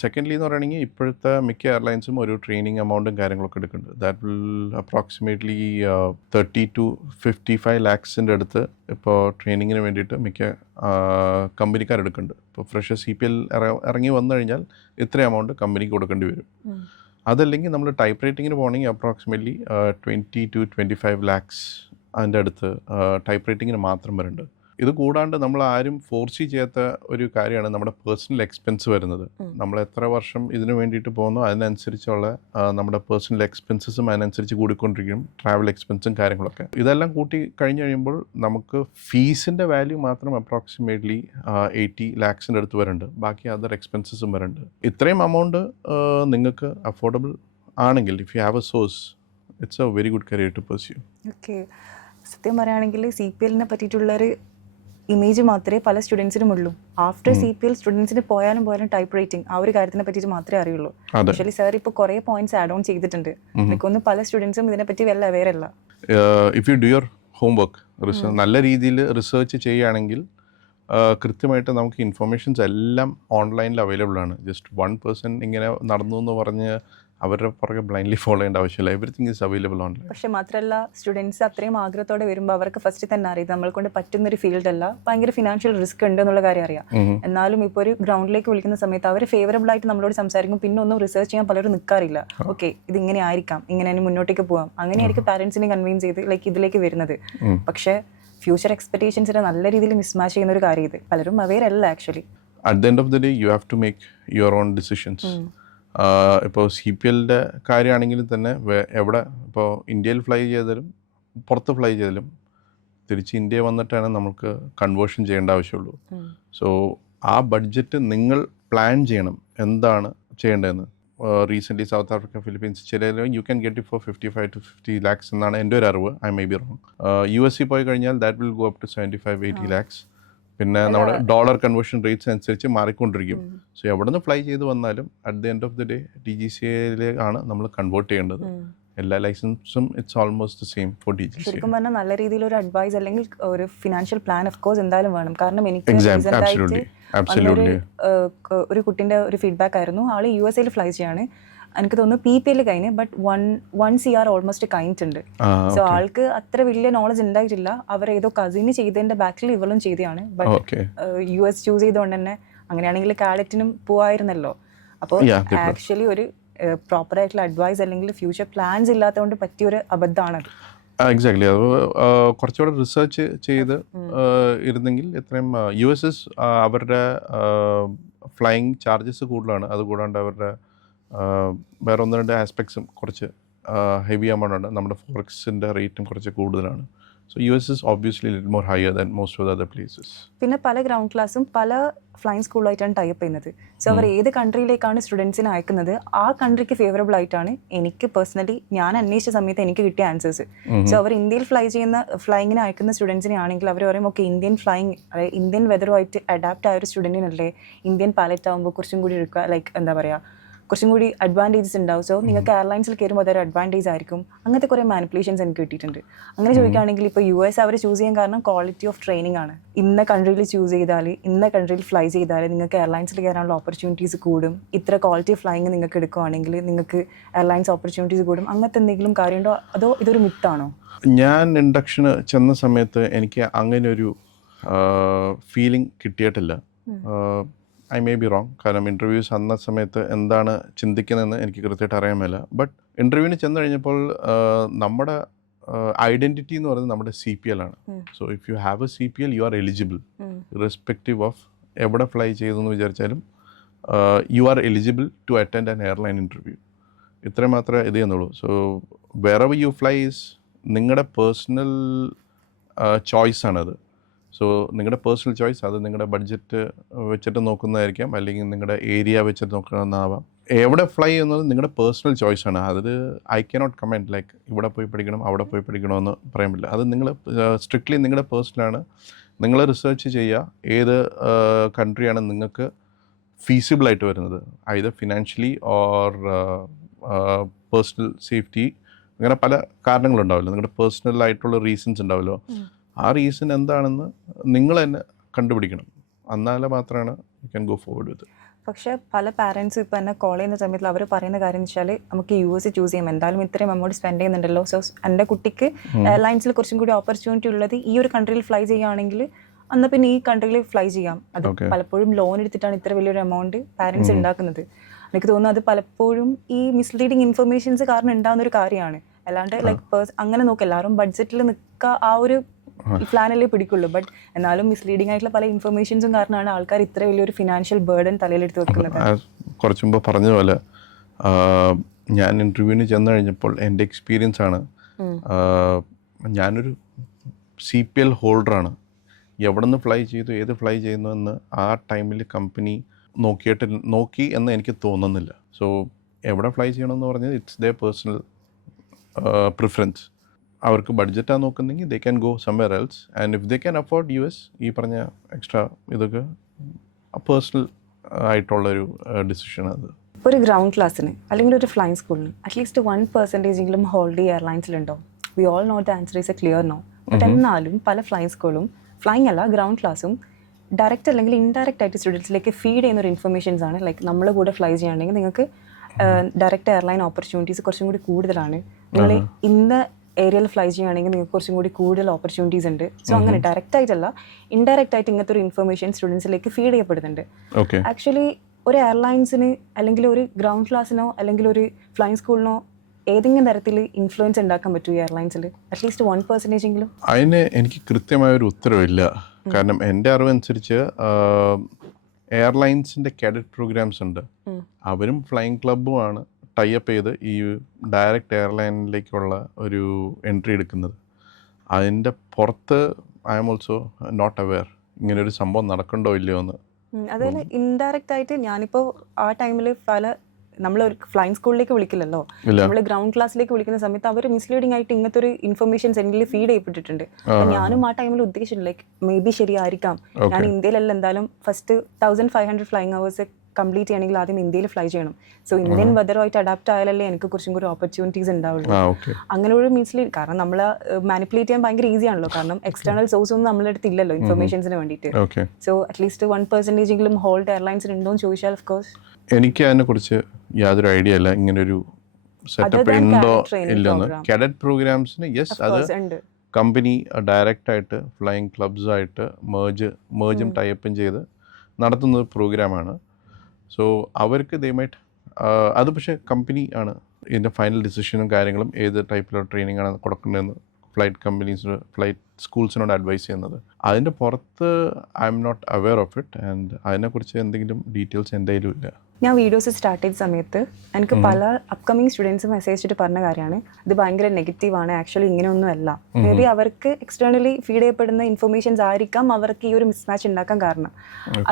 Secondly എന്ന് പറയുകയാണെങ്കിൽ ഇപ്പോഴത്തെ മിക്ക എയർലൈൻസും ഒരു ട്രെയിനിങ് എമൗണ്ടും കാര്യങ്ങളൊക്കെ എടുക്കുന്നുണ്ട്. That will approximately 30 to 55 lakhs അടുത്ത് ഇപ്പോൾ ട്രെയിനിങ്ങിന് വേണ്ടിയിട്ട് മിക്ക കമ്പനിക്കാരെടുക്കുന്നുണ്ട്. ഇപ്പോൾ ഫ്രഷർ CPL ഇറങ്ങി വന്നു കഴിഞ്ഞാൽ ഇത്ര എമൗണ്ട് കമ്പനിക്ക് കൊടുക്കേണ്ടി വരും. അതല്ലെങ്കിൽ നമ്മൾ ടൈപ്പ് റൈറ്റിങ്ങിന് പോകണമെങ്കിൽ അപ്രോക്സിമേറ്റ്ലി 20 to 25 lakhs അതിൻ്റെ അടുത്ത് ടൈപ്പ് റൈറ്റിങ്ങിന് മാത്രം വരുന്നുണ്ട്. ഇത് കൂടാണ്ട് നമ്മൾ ആരും ഫോർസി ചെയ്യാത്ത ഒരു കാര്യമാണ് നമ്മുടെ പേഴ്സണൽ എക്സ്പെൻസ് വരുന്നത്. നമ്മൾ എത്ര വർഷം ഇതിനു വേണ്ടിയിട്ട് പോകുന്നു അതിനനുസരിച്ചുള്ള നമ്മുടെ പേഴ്സണൽ എക്സ്പെൻസസും അതിനനുസരിച്ച് കൂടിക്കൊണ്ടിരിക്കും, ട്രാവൽ എക്സ്പെൻസും കാര്യങ്ങളൊക്കെ. ഇതെല്ലാം കൂട്ടി കഴിഞ്ഞ് കഴിയുമ്പോൾ നമുക്ക് ഫീസിൻ്റെ വാല്യൂ മാത്രം അപ്രോക്സിമേറ്റ്ലി 80 lakhs അടുത്ത് വരുന്നുണ്ട്. ബാക്കി അതർ എക്സ്പെൻസസും വരുന്നുണ്ട്. ഇത്രയും എമൗണ്ട് നിങ്ങൾക്ക് അഫോർഡബിൾ ആണെങ്കിൽ if you have a source it's a very good career to pursue. Okay, സത്യം പറയുകയാണെങ്കിൽ CPLനെ പറ്റിയിട്ടുള്ളൊരു ഇമേജ് മാത്രമേ പല സ്റ്റുഡൻസിനും ഉള്ളൂ. ആഫ്റ്റർ CPL സ്റ്റുഡൻസിന് പോയാലും ടൈപ്പ് റൈറ്റിംഗ് ആ ഒരു കാര്യത്തിനെ പറ്റിയിട്ട് മാത്രമേ അറിയുള്ളൂ. ആക്ച്വലി സാർ ഇപ്പോൾ കുറേ പോയിന്റ്സ് ആഡ് ഓൺ ചെയ്തിട്ടുണ്ട്. എനിക്കൊന്നും പല സ്റ്റുഡൻസും ഇതിനെപ്പറ്റി വല്ല അവെയർ അല്ല. If you do your homework നല്ല രീതിയിൽ റിസർച്ച് ചെയ്യുകയാണെങ്കിൽ കൃത്യമായിട്ട് നമുക്ക് ഇൻഫർമേഷൻസ് എല്ലാം ഓൺലൈനിൽ അവൈലബിൾ ആണ്. ജസ്റ്റ് 1 person ഇങ്ങനെ നടന്നു എന്ന് പറഞ്ഞ് അവരുടെ പുറകെ ബ്ലൈൻഡ്ലി ഫോളോ ചെയ്യേണ്ട ആവശ്യമില്ല. Everything is available online. പക്ഷേ മാത്രമല്ല സ്റ്റുഡൻസ് അത്രയും ആഗ്രഹത്തോടെ വരുമ്പോൾ അവർക്ക് ഫസ്റ്റ് തന്നെ അറിയാം നമ്മളെ കൊണ്ട് പറ്റുന്നൊരു ഫീൽഡ് അല്ല, ഭയങ്കര ഫിനാൻഷ്യൽ റിസ്ക് ഉണ്ട് എന്നുള്ള കാര്യം അറിയാം. എന്നാലും ഇപ്പോൾ ഒരു ഗ്രൗണ്ടിലേക്ക് വിളിക്കുന്ന സമയത്ത് അവർ ഫേവറബിൾ ആയിട്ട് നമ്മളോട് സംസാരിക്കും. പിന്നെ ഒന്നും റിസർച്ച് ചെയ്യാൻ പലരും നിൽക്കാറില്ല. ഓക്കെ, ഇത് ഇങ്ങനെ ആയിരിക്കാം, ഇങ്ങനെ മുന്നോട്ടേക്ക് പോകാം, അങ്ങനെയായിരിക്കും പാരൻസിനെ കൺവിൻസ് ചെയ്ത് ലൈക്ക് ഇതിലേക്ക് വരുന്നത്. പക്ഷേ ഫ്യൂച്ചർ എക്സ്പെക്ടേഷൻസിനെ നല്ല രീതിയിൽ മിസ്മാച്ച് ചെയ്യുന്ന ഒരു കാര്യം ഇത് പലരും അവെയർ അല്ല actually. At the end of the day you have to make your own decisions. ഇപ്പോൾ CPLൻ്റെ കാര്യമാണെങ്കിൽ തന്നെ എവിടെ ഇപ്പോൾ ഇന്ത്യയിൽ ഫ്ലൈ ചെയ്താലും പുറത്ത് ഫ്ലൈ ചെയ്താലും തിരിച്ച് ഇന്ത്യ വന്നിട്ടാണ് നമുക്ക് കൺവേർഷൻ ചെയ്യേണ്ട ആവശ്യമുള്ളൂ. സോ ആ ബഡ്ജറ്റ് നിങ്ങൾ പ്ലാൻ ചെയ്യണം എന്താണ് ചെയ്യേണ്ടതെന്ന്. റീസെൻ്റ്ലി സൗത്ത് ആഫ്രിക്ക, ഫിലിപ്പീൻസ് ചില you can get it for 55 to 50 lakhs എന്നാണ് എൻ്റെ ഒരു അറിവ്. I may be wrong. USA പോയി കഴിഞ്ഞാൽ that will go up to 75-80 lakhs. പിന്നെ നമ്മുടെ ഡോളർ കൺവേർഷൻ റേറ്റ്സ് അനുസരിച്ച് മാറിക്കൊണ്ടിരിക്കും. സോ എവിടെ നിന്ന് ഫ്ലൈ ചെയ്ത് വന്നാലും at the end of the day DGCA-യിലാണ് നമ്മൾ കൺവേർട്ട് ചെയ്യേണ്ടത്. എല്ലാ ലൈസൻസും it's almost the same for DGCA. ശരിക്കും പറഞ്ഞാൽ നല്ല രീതിയിൽ ഒരു അഡ്വൈസ് അല്ലെങ്കിൽ ഒരു ഫിനാൻഷ്യൽ പ്ലാൻ ഓഫ് കോഴ്സ് എന്തായാലും വേണം. കാരണം എനിക്ക് ഒരു കുട്ടിൻ്റെ ഒരു ഫീഡ്ബാക്ക് ആയിരുന്നു, ആള് USA ഫ്ലൈ ചെയ്യാണ്. എനിക്ക് തോന്നുന്നു PPL കഴിഞ്ഞ് ബട്ട് 1 CR ഓൾമോസ്റ്റ് കഴിഞ്ഞിട്ടുണ്ട്. സോ ആൾക്ക് അത്ര വലിയ നോളജ് ഉണ്ടായിട്ടില്ല. അവർ ഏതോ കസിന് ചെയ്തതിന്റെ ബാക്കിൽ ഇവളും ചെയ്തതാണ്. ബട്ട് US ചൂസ് ചെയ്തുകൊണ്ട് തന്നെ അങ്ങനെയാണെങ്കിൽ കാഡറ്റിനും പോവായിരുന്നല്ലോ. അപ്പോൾ ആക്ച്വലി ഒരു പ്രോപ്പർ ആയിട്ടുള്ള അഡ്വൈസ് അല്ലെങ്കിൽ ഫ്യൂച്ചർ പ്ലാൻസ് ഇല്ലാത്തതുകൊണ്ട് പറ്റിയൊരു അബദ്ധമാണത്. എക്സാക്ട്ലി. അത് കുറച്ചുകൂടെ റിസർച്ച് ചെയ്ത് ഇരുന്നെങ്കിൽ ഇത്രയും USS അവരുടെ ഫ്ലൈയിങ് ചാർജസ് കൂടുതലാണ്. അതുകൂടാണ്ട് അവരുടെ വേറെ 1-2 ആസ്പെക്ട്സും കുറച്ച് ഹെവി എമൗണ്ട് ഉണ്ട്. നമ്മുടെ ഫോറക്സിൻ്റെ റേറ്റും കുറച്ച് കൂടുതലാണ്. So US is obviously a little more higher than most of the other places. പിന്നെ പല ഗ്രൗണ്ട് ക്ലാസ്സും പല ഫ്ലൈങ് സ്കൂളായിട്ടാണ് ടൈപ്പ് ചെയ്യുന്നത്. സോ അവർ ഏത് കൺട്രിയിലേക്കാണ് സ്റ്റുഡൻസിനെ അയക്കുന്നത് ആ കൺട്രിക്ക് ഫേവറബിൾ ആയിട്ടാണ് എനിക്ക് പേഴ്സണലി ഞാൻ അന്വേഷിച്ച സമയത്ത് എനിക്ക് കിട്ടിയ ആൻസേഴ്സ്. സോ അവർ ഇന്ത്യയിൽ ഫ്ലൈങ്ങിന് അയക്കുന്ന സ്റ്റുഡൻസിനെ ആണെങ്കിൽ അവർ പറയും ഓക്കെ ഇന്ത്യൻ ഫ്ലൈങ് അതായത് ഇന്ത്യൻ വെതറുമായിട്ട് അഡാപ്റ്റ് ആയ ഒരു സ്റ്റുഡൻറ്റിനല്ലേ ഇന്ത്യൻ പാലറ്റ് ആകുമ്പോൾ കുറച്ചും കൂടി എടുക്കുക, ലൈക്ക് എന്താ പറയുക, കുറച്ചും കൂടി അഡ്വാൻറ്റേജസ് ഉണ്ടാവും. സോ നിങ്ങൾക്ക് എയർലൈൻസിൽ കയറുമ്പോൾ അതൊരു അഡ്വാൻറ്റേജ് ആയിരിക്കും. അങ്ങനത്തെ കുറേ മാനിപ്പുലേഷൻസ് എനിക്ക് കിട്ടിയിട്ടുണ്ട്. അങ്ങനെ ചോദിക്കുകയാണെങ്കിൽ ഇപ്പോൾ US അവർ ചൂസ് ചെയ്യാൻ കാരണം ക്വാളിറ്റി ഓഫ് ട്രെയിനിങ് ആണ്. ഇന്ന കൺട്രിയിൽ ചൂസ് ചെയ്താൽ ഇന്ന കൺട്രിയിൽ ഫ്ലൈ ചെയ്താൽ നിങ്ങൾക്ക് എയർലൈൻസിൽ കയറാനുള്ള ഓപ്പർച്യൂണിറ്റീസ് കൂടും. ഇത്ര ക്വാളിറ്റി ഫ്ലൈങ് നിങ്ങൾക്ക് എടുക്കുകയാണെങ്കിൽ നിങ്ങൾക്ക് എയർലൈൻസ് ഓപ്പർച്യൂണിറ്റീസ് കൂടും. അങ്ങനത്തെ എന്തെങ്കിലും കാര്യമുണ്ടോ അതോ ഇതൊരു മിത്താണോ? ഞാൻ ഇൻഡക്ഷന് ചെന്ന സമയത്ത് എനിക്ക് അങ്ങനെ ഒരു ഫീലിംഗ് കിട്ടിയിട്ടില്ല. I may be wrong. കാരണം ഇൻ്റർവ്യൂസ് അന്ന സമയത്ത് എന്താണ് ചിന്തിക്കുന്നതെന്ന് എനിക്ക് കൃത്യമായിട്ട് അറിയാൻ മേല. ബട്ട് ഇൻ്റർവ്യൂവിന് ചെന്ന് കഴിഞ്ഞപ്പോൾ നമ്മുടെ ഐഡൻറ്റിറ്റി എന്ന് പറയുന്നത് നമ്മുടെ CPL ആണ്. So if you have a CPL you are eligible irrespective of എവിടെ ഫ്ലൈ ചെയ്തു എന്ന് വിചാരിച്ചാലും you are eligible to attend an airline interview. ഇത്രയും മാത്രമേ ഇത് ചെയ്യുന്നുള്ളൂ. So wherever you fly is നിങ്ങളുടെ പേഴ്സണൽ ചോയ്സാണത്. സോ നിങ്ങളുടെ പേഴ്സണൽ ചോയ്സ്, അത് നിങ്ങളുടെ ബഡ്ജറ്റ് വെച്ചിട്ട് നോക്കുന്നതായിരിക്കാം, അല്ലെങ്കിൽ നിങ്ങളുടെ ഏരിയ വെച്ചിട്ട് നോക്കണമെന്നാവാം. എവിടെ ഫ്ലൈ ചെയ്യുന്നത് നിങ്ങളുടെ പേഴ്സണൽ ചോയ്സാണ്. അത് ഐ കനോട്ട് കമൻറ്റ് ലൈക്ക് ഇവിടെ പോയി പഠിക്കണം അവിടെ പോയി പഠിക്കണമെന്ന് പറയാൻ പറ്റില്ല. അത് നിങ്ങൾ സ്ട്രിക്ട്ലി നിങ്ങളുടെ പേഴ്സണലാണ്. നിങ്ങൾ റിസർച്ച് ചെയ്യുക ഏത് കൺട്രിയാണ് നിങ്ങൾക്ക് ഫീസിബിളായിട്ട് വരുന്നത്, either financially or personal safety. അങ്ങനെ പല കാരണങ്ങളുണ്ടാവുമല്ലോ, നിങ്ങളുടെ പേഴ്സണൽ ആയിട്ടുള്ള റീസൺസ് ഉണ്ടാവുമല്ലോ. ആ റീസൺ എന്താണെന്ന് നിങ്ങൾ തന്നെ കണ്ടുപിടിക്കണം. എന്നാലേ മാത്രമാണ് യു ക്യാൻ ഗോ ഫോർവേഡ് വിത്ത്. പക്ഷേ പല പാരൻസും ഇപ്പോൾ എന്നെ കോൾ ചെയ്യുന്ന സമയത്ത് അവർ പറയുന്ന കാര്യം എന്ന് വെച്ചാൽ നമുക്ക് US ചൂസ് ചെയ്യാം, എന്തായാലും ഇത്രയും എമൗണ്ട് സ്പെൻഡ് ചെയ്യുന്നുണ്ടല്ലോ. സോ എൻ്റെ കുട്ടിക്ക് എയർലൈൻസിൽ കുറച്ചും കൂടി ഓപ്പർച്യൂണിറ്റി ഉള്ളത് ഈ ഒരു കൺട്രിയിൽ ഫ്ലൈ ചെയ്യുകയാണെങ്കിൽ എന്നാൽ പിന്നെ ഈ കൺട്രിയിൽ ഫ്ലൈ ചെയ്യാം. അത് പലപ്പോഴും ലോൺ എടുത്തിട്ടാണ് ഇത്ര വലിയൊരു എമൗണ്ട് പാരൻസ് ഉണ്ടാക്കുന്നത്. എനിക്ക് തോന്നുന്നു അത് പലപ്പോഴും ഈ മിസ്ലീഡിങ് ഇൻഫർമേഷൻസ് കാരണം ഉണ്ടാകുന്ന ഒരു കാര്യമാണ്. അല്ലാണ്ട് ലൈക്ക് അങ്ങനെ നോക്കുക എല്ലാവരും ബഡ്ജറ്റിൽ നിൽക്കുക ആ ഒരു പ്ലാനല്ലേ പിടിക്കുള്ളൂ. ബട്ട് എന്നാലും മിസ്ലീഡിംഗ് ആയിട്ടുള്ള പല ഇൻഫർമേഷൻസും കാരണമാണ് ആൾക്കാർ ഇത്ര വലിയൊരു ഫിനാൻഷ്യൽ ബേർഡൻ തലയിലെടുത്ത് വെക്കുന്നത്. കുറച്ച് മുമ്പ് പറഞ്ഞതുപോലെ ഞാൻ ഇൻ്റർവ്യൂവിന് ചെന്ന് കഴിഞ്ഞപ്പോൾ എൻ്റെ എക്സ്പീരിയൻസ് ആണ്, ഞാനൊരു CPL ഹോൾഡറാണ്. എവിടെ നിന്ന് ഫ്ലൈ ചെയ്തു ഏത് ഫ്ലൈ ചെയ്യുന്നു എന്ന് ആ ടൈമിൽ കമ്പനി നോക്കി എന്ന് എനിക്ക് തോന്നുന്നില്ല. സോ എവിടെ ഫ്ലൈ ചെയ്യണമെന്ന് പറഞ്ഞത് ഇറ്റ്സ് ദെയർ പേഴ്സണൽ പ്രിഫറൻസ്. അവർക്ക് ബഡ്ജറ്റാണ് നോക്കുന്നെങ്കിൽ they can go somewhere else. And if they can afford US ഈ പറഞ്ഞ എക്സ്ട്രാ ഇതൊക്കെ പേഴ്സണൽ ആയിട്ടുള്ളൊരു ഡിസിഷൻ. അത് ഒരു ഗ്രൗണ്ട് ക്ലാസ്സിന് അല്ലെങ്കിൽ ഒരു ഫ്ലൈങ് സ്കൂളിന് അറ്റ്ലീസ്റ്റ് 1% ഹോൾഡ് എയർലൈൻസിലുണ്ടോ? We all know the answer is a clear no. But എന്നാലും പല ഫ്ലൈങ് സ്കൂളും ഫ്ലൈങ് അല്ല ഗ്രൗണ്ട് ക്ലാസ്സും ഡയറക്റ്റ് അല്ലെങ്കിൽ ഇൻഡയറക്റ്റ് ആയിട്ട് സ്റ്റുഡൻസിലേക്ക് ഫീഡ് ചെയ്യുന്ന ഒരു ഇൻഫർമേഷൻസ് ആണ്. ലൈക്ക് നമ്മൾ കൂടെ ഫ്ലൈ ചെയ്യുകയാണെങ്കിൽ നിങ്ങൾക്ക് ഡയറക്റ്റ് എയർലൈൻ ഓപ്പർച്യൂണിറ്റീസ് കുറച്ചും കൂടി കൂടുതലാണ്. നിങ്ങൾ ഇന്ന ഏരിയയിൽ ഫ്ലൈ ചെയ്യുകയാണെങ്കിൽ നിങ്ങൾക്ക് കുറച്ചും കൂടി കൂടുതൽ ഓപ്പർച്യൂണിറ്റീസ് ഉണ്ട്. സോ അങ്ങനെ ഡയറക്റ്റ് ആയിട്ടല്ല ഇൻഡയറക്റ്റ് ആയിട്ട് ഇങ്ങനത്തെ ഒരു ഇൻഫർമേഷൻ സ്റ്റുഡൻസിലേക്ക് ഫീഡ് ചെയ്യപ്പെടുന്നുണ്ട്. ആക്ച്വലി ഒരു എയർലൈൻസിന് അല്ലെങ്കിൽ ഒരു ഗ്രൗണ്ട് ക്ലാസ്സിനോ അല്ലെങ്കിൽ ഒരു ഫ്ലൈങ് സ്കൂളിനോ ഏതെങ്കിലും തരത്തിൽ ഇൻഫ്ലുവൻസ് ഉണ്ടാക്കാൻ പറ്റും ഈ എയർലൈൻസിൽ അറ്റ്ലീസ്റ്റ് 1% അതിന് എനിക്ക് കൃത്യമായൊരു ഉത്തരവില്ല. കാരണം എൻ്റെ അറിവനുസരിച്ച് എയർലൈൻസിൻ്റെ കാഡറ്റ് പ്രോഗ്രാംസ് ഉണ്ട്, അവരും ഫ്ലൈങ് ക്ലബ്ബുമാണ് ടൈപ്പ് ചെയ്ത് ഈ ഡയറക്റ്റ് എയർലൈനിലേക്കുള്ള ഒരു എൻട്രി എടുക്കുന്നത്. അതിൻ്റെ പുറത്ത് I am also not aware ഇങ്ങനൊരു സംഭവം നടക്കണ്ടോ ഇല്ലയോ എന്ന്. അതുപോലെ ഇൻഡയറക്റ്റ് ആയിട്ട് ഞാനിപ്പോൾ ആ ടൈമിൽ പല നമ്മൾ ഒരു ഫ്ലൈങ് സ്കൂളിലേക്ക് വിളിക്കില്ലല്ലോ, ഇല്ല. നമ്മൾ ഗ്രൗണ്ട് ക്ലാസ്സിലേക്ക് വിളിക്കുന്ന സമയത്ത് അവർ മിസ്ലീഡിംഗ് ആയിട്ട് ഇങ്ങനത്തെ ഒരു ഇൻഫർമേഷൻസ് എന്നിൽ ഫീഡ് ചെയ്യപ്പെട്ടിട്ടുണ്ട്. അപ്പം ഞാനും ആ ടൈമിൽ ഉദ്ദേശിച്ചിട്ടുണ്ട് ലൈക്ക് മേ ബി ശരിയായിരിക്കാം, ഞാൻ ഇന്ത്യയിലല്ല എന്തായാലും ഫസ്റ്റ് 1500 ഫ്ലൈങ് അവേഴ്സ് കംപ്ലീറ്റ് ചെയ്യണമെങ്കിൽ ആദ്യം ഇന്ത്യയിൽ ഫ്ലൈ ചെയ്യണം. സോ ഇന്ത്യൻ വെതറുമായിട്ട് അഡാപ്റ്റ് ആയാലല്ലേ എനിക്ക് കുറച്ചും കൂടി ഓപ്പർച്യൂണിറ്റീസ് ഉണ്ടാവുള്ളൂ. അങ്ങനെ ഒരു മിസ്ലീഡ്, കാരണം നമ്മൾ മാനിപ്പുലേറ്റ് ചെയ്യാൻ ഭയങ്കര ഈസി ആണല്ലോ, കാരണം എക്സ്റ്റേണൽ സോഴ്സ് ഒന്നും നമ്മുടെ അടുത്ത് ഇല്ലല്ലോ ഇൻഫർമേഷൻസിന് വേണ്ടിയിട്ട്. സോ അറ്റ്ലീസ്റ്റ് 1% എങ്കിലും ഹോൾഡ് എയർലൈൻസിന് ഉണ്ടോ എന്ന് ചോദിച്ചാൽ ഓഫ് കോഴ്സ് എനിക്ക് അതിനെക്കുറിച്ച് യാതൊരു ഐഡിയ ഇല്ല, ഇങ്ങനൊരു സെറ്റപ്പ് ഉണ്ടോ ഇല്ലെന്ന്. കാഡറ്റ് പ്രോഗ്രാംസിന് യെസ്, അത് കമ്പനി ഡയറക്റ്റ് ആയിട്ട് ഫ്ലൈയിങ് ക്ലബ്സായിട്ട് മേർജും ടൈപ്പും ചെയ്ത് നടത്തുന്ന ഒരു പ്രോഗ്രാമാണ്. സോ അവർക്ക് ദൈവമായിട്ട് അത് പക്ഷേ കമ്പനി ആണ് ഇതിൻ്റെ ഫൈനൽ ഡിസിഷനും കാര്യങ്ങളും ഏത് ടൈപ്പിലുള്ള ട്രെയിനിങ് ആണ് കൊടുക്കേണ്ടതെന്ന് ഫ്ലൈറ്റ് കമ്പനീസിന് ഫ്ലൈറ്റ് സ്കൂൾസിനോട് അഡ്വൈസ് ചെയ്യുന്നത്. അതിൻ്റെ പുറത്ത് I am not aware of it and അതിനെക്കുറിച്ച് എന്തെങ്കിലും ഡീറ്റെയിൽസ് എൻ്റെ കയ്യിലും ഇല്ല. ഞാൻ വീഡിയോസ് സ്റ്റാർട്ട് ചെയ്ത സമയത്ത് എനിക്ക് പല അപ്കമിങ് സ്റ്റുഡൻസ് മെസ്സേജ് ചെയ്തിട്ട് പറഞ്ഞ കാര്യമാണ് ഇത് ഭയങ്കര നെഗറ്റീവാണ്, ആക്ച്വലി ഇങ്ങനെയൊന്നും അല്ല. മേ ബി അവർക്ക് എക്സ്റ്റേണലി ഫീഡ് ചെയ്യപ്പെടുന്ന ഇൻഫർമേഷൻസ് ആയിരിക്കാം അവർക്ക് ഈ ഒരു മിസ്മാച്ച് ഉണ്ടാക്കാൻ കാരണം.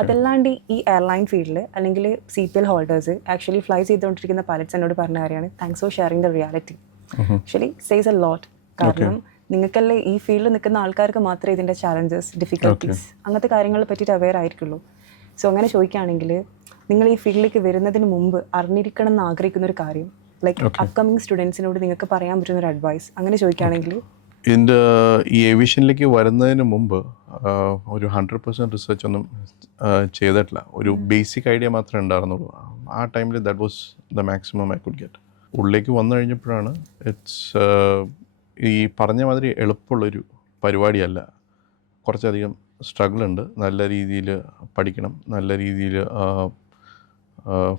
അതല്ലാണ്ട് ഈ എയർലൈൻ ഫീൽഡിൽ അല്ലെങ്കിൽ CPL ഹോൾഡേഴ്സ് ആക്ച്വലി ഫ്ലൈ ചെയ്തുകൊണ്ടിരിക്കുന്ന പൈലറ്റ്സ് എന്നോട് പറഞ്ഞ കാര്യമാണ് thanks for sharing the reality. Actually says a lot. കാരണം നിങ്ങൾക്കല്ലേ ഈ ഫീൽഡിൽ നിൽക്കുന്ന ആൾക്കാർക്ക് മാത്രമേ ഇതിൻ്റെ ചാലഞ്ചസ്, ഡിഫിക്കൽട്ടീസ് അങ്ങനത്തെ കാര്യങ്ങളെ പറ്റിയിട്ട് അവെയർ ആയിരിക്കുള്ളൂ. സോ അങ്ങനെ ചോദിക്കുകയാണെങ്കിൽ നിങ്ങൾ ഈ ഫീൽഡിലേക്ക് വരുന്നതിന് മുമ്പ് അറിഞ്ഞിരിക്കണം എന്ന് ആഗ്രഹിക്കുന്ന ഒരു കാര്യം, ലൈക്ക് അപ്കമിങ് സ്റ്റുഡൻസിനോട് നിങ്ങൾക്ക് പറയാൻ പറ്റുന്ന ഒരു അഡ്വൈസ്, അങ്ങനെ ചോദിക്കുകയാണെങ്കിൽ? ഇതിൻ്റെ ഈ ഏവിയേഷനിലേക്ക് വരുന്നതിന് മുമ്പ് ഒരു 100% റിസർച്ച് ഒന്നും ചെയ്തിട്ടില്ല. ഒരു ബേസിക് ഐഡിയ മാത്രമേ ഉണ്ടായിരുന്നുള്ളൂ. ആ ടൈമിൽ that was the maximum I could get. ഉള്ളിലേക്ക് വന്നു കഴിഞ്ഞപ്പോഴാണ് ഇറ്റ്സ് ഈ പറഞ്ഞ മാതിരി എളുപ്പമുള്ളൊരു പരിപാടിയല്ല. കുറച്ചധികം സ്ട്രഗിൾ ഉണ്ട്. നല്ല രീതിയിൽ പഠിക്കണം, നല്ല രീതിയിൽ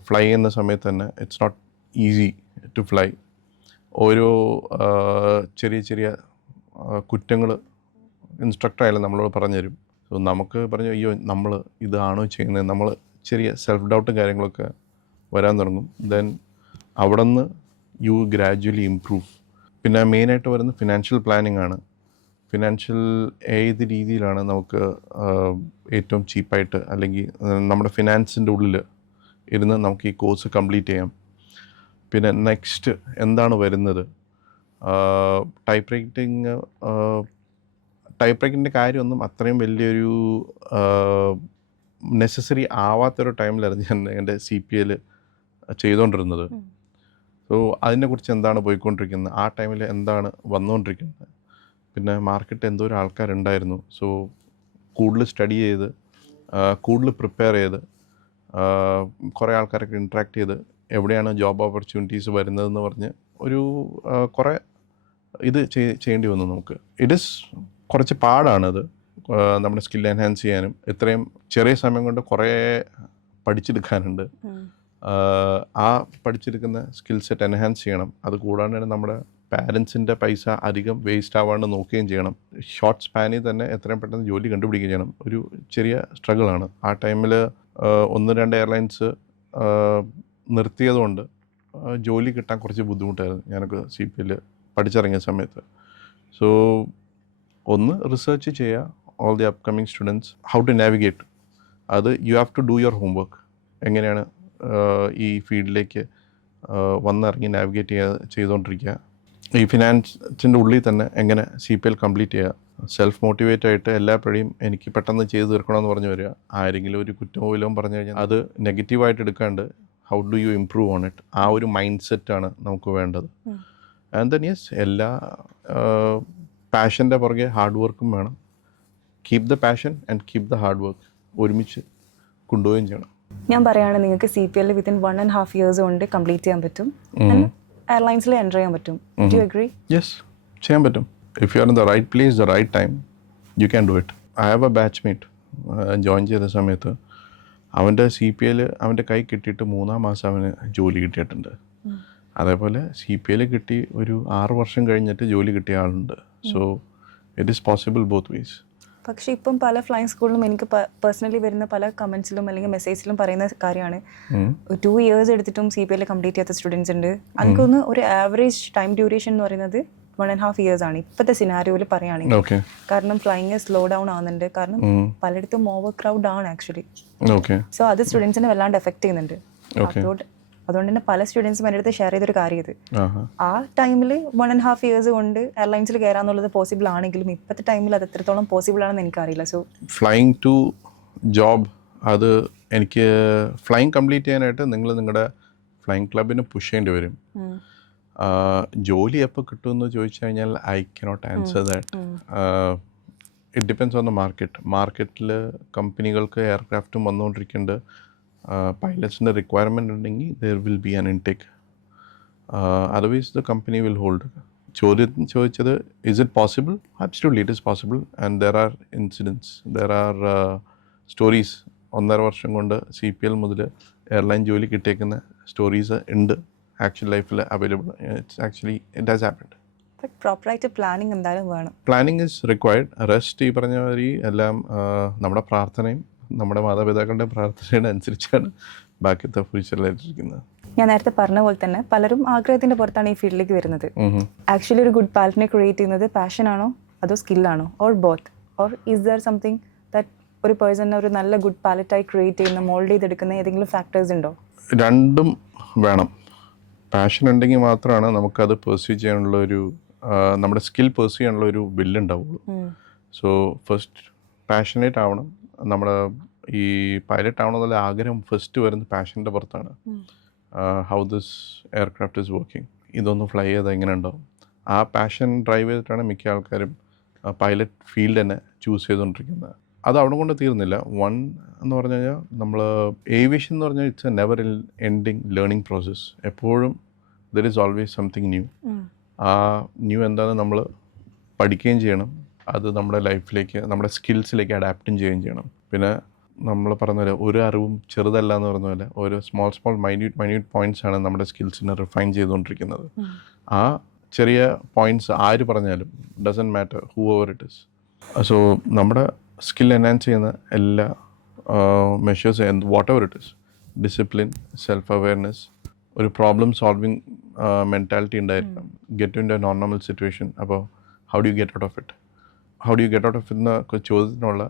ഫ്ലൈ ചെയ്യുന്ന സമയത്ത് തന്നെ it's not easy to fly. ഓരോ ചെറിയ ചെറിയ കുറ്റങ്ങൾ ഇൻസ്ട്രക്ടർ ആയാലും നമ്മളോട് പറഞ്ഞു തരും. സോ നമുക്ക് പറഞ്ഞു അയ്യോ നമ്മൾ ഇതാണോ ചെയ്യുന്നത്, നമ്മൾ ചെറിയ സെൽഫ് ഡൗട്ടും കാര്യങ്ങളൊക്കെ വരാൻ തുടങ്ങും. ദെൻ അവിടെ നിന്ന് യു ഗ്രാജ്വലി ഇംപ്രൂവ്. പിന്നെ മെയിനായിട്ട് വരുന്നത് ഫിനാൻഷ്യൽ പ്ലാനിങ് ആണ്. ഫിനാൻഷ്യൽ ഏത് രീതിയിലാണ് നമുക്ക് ഏറ്റവും ചീപ്പായിട്ട് അല്ലെങ്കിൽ നമ്മുടെ ഫിനാൻസിൻ്റെ ഉള്ളിൽ ഇരുന്ന് നമുക്ക് ഈ കോഴ്സ് കംപ്ലീറ്റ് ചെയ്യാം. പിന്നെ നെക്സ്റ്റ് എന്താണ് വരുന്നത്, ടൈപ്പ് റൈറ്റിങ്ങിൻ്റെ കാര്യമൊന്നും അത്രയും വലിയൊരു നെസസറി ആവാത്തൊരു ടൈമിലായിരുന്നു ഞാൻ എൻ്റെ CPL ചെയ്തുകൊണ്ടിരുന്നത്. സോ അതിനെക്കുറിച്ച് എന്താണ് പോയിക്കൊണ്ടിരിക്കുന്നത്, ആ ടൈമിൽ എന്താണ് വന്നുകൊണ്ടിരിക്കുന്നത്, പിന്നെ മാർക്കറ്റ് എന്തോരം ആൾക്കാരുണ്ടായിരുന്നു. സോ കൂടുതൽ സ്റ്റഡി ചെയ്ത് കൂടുതൽ പ്രിപ്പയർ ചെയ്ത് കുറേ ആൾക്കാരൊക്കെ ഇൻട്രാക്ട് ചെയ്ത് എവിടെയാണ് ജോബ് ഓപ്പർച്യൂണിറ്റീസ് വരുന്നതെന്ന് പറഞ്ഞ് ഒരു കുറേ ഇത് ചെയ്യേണ്ടി വന്നു നമുക്ക്. ഇറ്റ് ഈസ് കുറച്ച് പാടാണത് നമ്മുടെ സ്കിൽ എൻഹാൻസ് ചെയ്യാനും. ഇത്രയും ചെറിയ സമയം കൊണ്ട് കുറേ പഠിച്ചെടുക്കാനുണ്ട്. ആ പഠിച്ചെടുക്കുന്ന സ്കിൽ സെറ്റ് എൻഹാൻസ് ചെയ്യണം. അത് കൂടാണ്ട് തന്നെ നമ്മുടെ പാരൻസിൻ്റെ പൈസ അധികം വേസ്റ്റ് ആവാണ്ട് നോക്കുകയും ചെയ്യണം. ഷോർട്ട് സ്പാനിൽ തന്നെ എത്രയും പെട്ടെന്ന് ജോലി കണ്ടുപിടിക്കുകയും ചെയ്യണം. ഒരു ചെറിയ സ്ട്രഗിളാണ്. ആ ടൈമിൽ 1-2 എയർലൈൻസ് നിർത്തിയതുകൊണ്ട് ജോലി കിട്ടാൻ കുറച്ച് ബുദ്ധിമുട്ടായിരുന്നു ഞാനൊക്കെ CPL പഠിച്ചിറങ്ങിയ സമയത്ത്. സോ ഒന്ന് റിസർച്ച് ചെയ്യുക, all the upcoming students how to navigate. അത് you have to do your homework. എങ്ങനെയാണ് ഈ ഫീൽഡിലേക്ക് വന്നിറങ്ങി നാവിഗേറ്റ് ചെയ്തുകൊണ്ടിരിക്കുക. ഈ ഫിനാൻസിൻ്റെ ഉള്ളിൽ തന്നെ എങ്ങനെ CPL കംപ്ലീറ്റ് ചെയ്യുക. സെൽഫ് മോട്ടിവേറ്റ് ആയിട്ട് എല്ലാപ്പോഴും എനിക്ക് പെട്ടെന്ന് ചെയ്ത് തീർക്കണമെന്ന് പറഞ്ഞു വരിക. ആരെങ്കിലും ഒരു കുറ്റമോ വല്ലതും പറഞ്ഞു കഴിഞ്ഞാൽ അത് നെഗറ്റീവായിട്ട് എടുക്കാണ്ട് how do you improve on it, ആ ഒരു മൈൻഡ് സെറ്റാണ് നമുക്ക് വേണ്ടത്. ആൻഡ് ദെൻ യെസ്, എല്ലാ പാഷൻ്റെ പുറകെ ഹാർഡ് വർക്കും വേണം. Keep the passion and keep the hard work ഒരുമിച്ച് കൊണ്ടുപോവുകയും ചെയ്യണം. ഞാൻ പറയുകയാണ് നിങ്ങൾക്ക് CPL വിത്തിൻ 1.5 years കൊണ്ട് കംപ്ലീറ്റ് ചെയ്യാൻ പറ്റും, എയർലൈൻസിൽ എൻ്റർ ചെയ്യാൻ പറ്റും. Do you agree? യെസ്, ചെയ്യാൻ പറ്റും. If you are in the right place the right time you can do it. I have a batchmate join ചെയ്ത സമയത്ത് അവൻ്റെ CPL അവൻ്റെ കൈ കിട്ടിയിട്ട് 3-ാം മാസം അവന് ജോലി കിട്ടിയിട്ടുണ്ട്. അതേപോലെ CPL കിട്ടി ഒരു 6 വർഷം കഴിഞ്ഞിട്ട് ജോലി കിട്ടിയ ആളുണ്ട്. So it is possible both vase. പക്ഷേ ഇപ്പം പല ഫ്ലൈങ് സ്കൂളിലും എനിക്ക് പേഴ്സണലി വരുന്ന പല കമൻസിലും അല്ലെങ്കിൽ മെസ്സേജിലും പറയുന്ന കാര്യമാണ് 2 years എടുത്തിട്ടും CPL കംപ്ലീറ്റ് ചെയ്യാത്ത സ്റ്റുഡൻസ് ഉണ്ട്. എനിക്കൊന്ന് ഒരു ആവറേജ് ടൈം ഡ്യൂറേഷൻ എന്ന് പറയുന്നത് 1.5 years ആണ് ഇപ്പോഴത്തെ സിനാരിയോയിൽ പറയുകയാണെങ്കിൽ. കാരണം ഫ്ലൈങ് സ്ലോ ഡൗൺ ആവുന്നുണ്ട്, കാരണം പലയിടത്തും ഓവർ ക്രൗഡ് ആണ് ആക്ച്വലി. സോ അത് സ്റ്റുഡൻസിനെ വല്ലാണ്ട് എഫക്ട് ചെയ്യുന്നുണ്ട്. അപ്പോൾ അതുകൊണ്ട് തന്നെ പല സ്റ്റുഡൻസും എൻ്റെ അടുത്ത് ഷെയർ ചെയ്തൊരു കാര്യം ഇത്. ആഹാ. ആ ടൈമിൽ 1.5 years കൊണ്ട് എയർലൈൻസിൽ കയറാന്നുള്ളത് പോസിബിൾ ആണെങ്കിലും ഇപ്പോഴത്തെ ടൈമിൽ അത് എത്രത്തോളം പോസിബിൾ ആണെന്ന് എനിക്കറിയില്ല. സോ ഫ്ലൈയിങ് ടു ജോബ്, അത് എനിക്ക് ഫ്ലൈയിങ് കംപ്ലീറ്റ് ചെയ്യാനായിട്ട് നിങ്ങൾ നിങ്ങളുടെ ഫ്ലൈയിങ് ക്ലബിന് പുഷ് ചെയ്യേണ്ടി വരും. ജോലി എപ്പോൾ കിട്ടുമെന്ന് ചോദിച്ചു കഴിഞ്ഞാൽ I cannot answer that. It depends on the മാർക്കറ്റിൽ കമ്പനികൾക്ക് എയർക്രാഫ്റ്റും വന്നുകൊണ്ടിരിക്കുന്നുണ്ട്. പൈലറ്റ്സിൻ്റെ റിക്വയർമെൻറ്റ് ഉണ്ടെങ്കിൽ there will be an intake, otherwise the company will hold. ചോദിച്ചത് is it possible? Absolutely it is possible. And there are incidents, there are stories. 1.5 വർഷം കൊണ്ട് CPL മുതൽ എയർലൈൻ ജോലി കിട്ടിയേക്കുന്ന സ്റ്റോറീസ് ഉണ്ട് ആക്ച്വൽ ലൈഫിൽ അവൈലബിൾ. It has happened. പ്രോപ്പറായിട്ട് planning എന്തായാലും വേണം. Planning is required. റെസ്റ്റ് ഈ പറഞ്ഞ മാതിരി എല്ലാം നമ്മുടെ പ്രാർത്ഥനയും നമ്മുടെ മാതാപിതാക്കളുടെ പ്രാർത്ഥനയുടെ അനുസരിച്ചാണ് ബാക്കിത്തെ ഫ്യൂച്ചറിലായിട്ടിരിക്കുന്നത്. ഞാൻ നേരത്തെ പറഞ്ഞ പോലെ തന്നെ പലരും ആഗ്രഹത്തിന്റെ പുറത്താണ് ഈ ഫീൽഡിലേക്ക് വരുന്നത്. ആക്ച്വലി ഒരു ഗുഡ് പാലറ്റിനെ ക്രിയേറ്റ് ചെയ്യുന്നത് പാഷൻ ആണോ അതോ സ്കില്ലാണോ, or both, or is there something that ഒരു പേഴ്സണിനെ ഒരു നല്ല ഗുഡ് പാലറ്റായി ക്രിയേറ്റ് ചെയ്യുന്ന മോൾഡ് ചെയ്തെടുക്കുന്ന ഏതെങ്കിലും ഫാക്ടേഴ്സ് ഉണ്ടോ? രണ്ടും വേണം. പാഷൻ ഉണ്ടെങ്കിൽ മാത്രമാണ് നമുക്കത് പെർസ്യൂ ചെയ്യാനുള്ള ഒരു നമ്മുടെ സ്കിൽ പെർസ്യൂ ചെയ്യാനുള്ള ഒരു വില്ലുണ്ടാവുള്ളൂ. സോ ഫസ്റ്റ് പാഷനേറ്റ് ആവണം. നമ്മുടെ ഈ പൈലറ്റ് ആവണമെന്നുള്ള ആഗ്രഹം ഫസ്റ്റ് വരുന്നത് പാഷൻ്റെ പുറത്താണ്. How this aircraft is working, ഇതൊന്ന് ഫ്ലൈ ചെയ്താൽ എങ്ങനെ ഉണ്ടാവും. ആ പാഷൻ ഡ്രൈവ് ചെയ്തിട്ടാണ് മിക്ക ആൾക്കാരും പൈലറ്റ് ഫീൽഡ് തന്നെ ചൂസ് ചെയ്തുകൊണ്ടിരിക്കുന്നത്. അത് അവിടെ കൊണ്ട് തീർന്നില്ല. വൺ എന്ന് പറഞ്ഞു കഴിഞ്ഞാൽ നമ്മൾ ഏവിയേഷൻ എന്ന് പറഞ്ഞാൽ it's a never ending learning process. എപ്പോഴും there is always something new. ആ ന്യൂ എന്താണെന്ന് നമ്മൾ പഠിക്കുകയും ചെയ്യണം. അത് നമ്മുടെ ലൈഫിലേക്ക്, നമ്മുടെ സ്കിൽസിലേക്ക് അഡാപ്റ്റും ചെയ്യുകയും ചെയ്യണം. പിന്നെ നമ്മൾ പറഞ്ഞ പോലെ ഒരു അറിവും ചെറുതല്ല എന്ന് പറഞ്ഞ പോലെ ഓരോ സ്മോൾ മൈന്യൂട്ട് പോയിന്റ്സ് ആണ് നമ്മുടെ സ്കിൽസിനെ റിഫൈൻ ചെയ്തുകൊണ്ടിരിക്കുന്നത്. ആ ചെറിയ പോയിന്റ്സ് ആര് പറഞ്ഞാലും doesn't matter whoever it is. So നമ്മുടെ സ്കിൽ എൻഹാൻസ് ചെയ്യുന്ന എല്ലാ measures whatever it is, discipline, self awareness, ഒരു പ്രോബ്ലം സോൾവിങ് മെൻറ്റാലിറ്റി ഉണ്ടായിരിക്കണം. Get into a non normal situation. അപ്പോൾ how do you get out of it എന്ന ചോദ്യത്തിനുള്ള